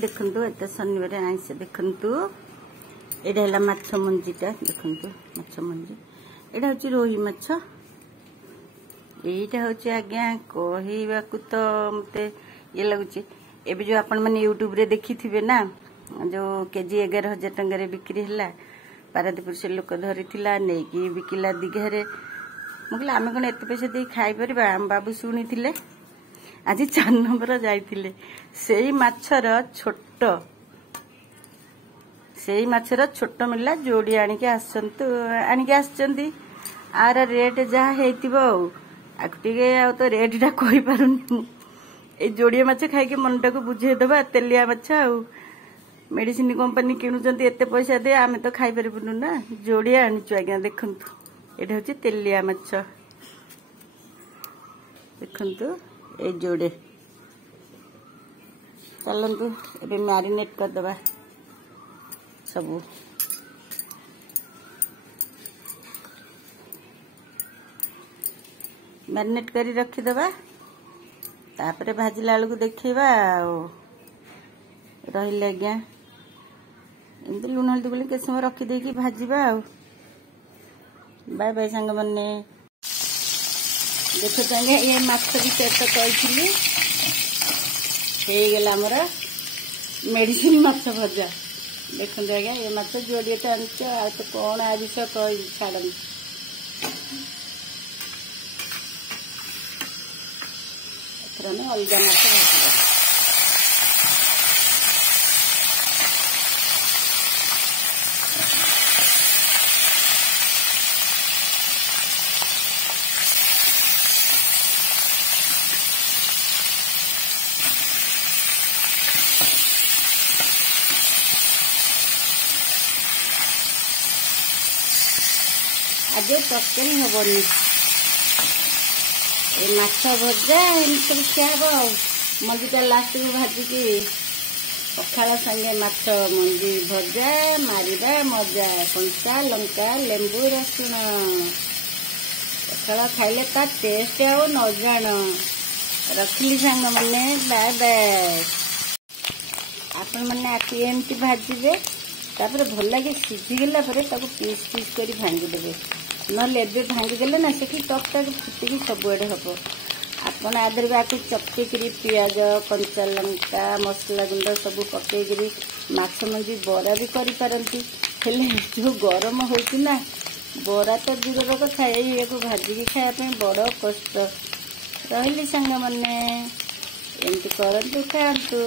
देखंतु एत शनिवार आइस देखंतु एटा हला माछ मंजीटा देखंतु माछ मंजी एटा होची रोही माछ एटा होची आज्ञा कहिबाकू तो मते ये लगुची एबे जो आपण माने यूट्यूब रे देखिथिबे ना जो केजी 11,000 टंका रे बिक्री हला पारादीपुर से लोक धरिथिला नेकी बिकिला दिघारे मुगला आमे कोन एते पैसा दे खाइ परबा हम बाबू सुनिथिले आज 4 नंबर जाइथिले सेही माछर छोट मिला जोड़ी आनिके आसचंती आर रेट जहा हेतिबो आकुटिके आ तो रेट टा कहि पारुनी ए जोड़िया माछ खाइके मनटा को बुझे दबा तेलिया माछ आ मेडिसिन कंपनी किणुचंती एते पैसा दे आमे तो खाइ परबुनु ना जोड़िया आनिचु आज्ञा देखंतु एटा होची तेलिया माछ देखंतु ए जोड़े चलंतु एबे मैरिनेट कर दबा सबू मैरिनेट करी रखी दबा तापरे भाजिला बेलू देखा रही आज्ञा एमती लुण हल्दी बोली के समय रखीदे भाजवा बाय बाय सांग मैंने देखो आज्ञा ये माछ विषय तो कही गला आमर मेडिसिन माछ भजा देखते आज्ञा ये माछ जोड़े तो आनच आ तो कौन आ विषय कह छाड़ अलग माछ भाजवा आज तरकारी हेनी माछ भजा एम सब खिया मंजीटा लास्ट को भाजिकी पखाड़ संगे माछ मंजी भजा मारिबा मजा कंचा लंका लेंबू रसुण पखाड़ खाइले ता टेस्ट आ न जान रखली सांग मैंने बाय बाय आपण मैंने आखि एमती भाजबे तापर भल लगे सीझीगला पीस पीस कर भांगीदेवे नले भांगीदेले ना से टक टक फुटिकी सबुआड़े हम आपड़ आधे भी चपकेकरी पियाज कंचा लंका मसला गुंड सब पकईकरी माछ मंजी बरा भी करपारती जो गरम होना बरा तो दूर कथा ये भाजिकी खायापी बड़ कष्ट रही सांग मैंने एमती करतु खातु।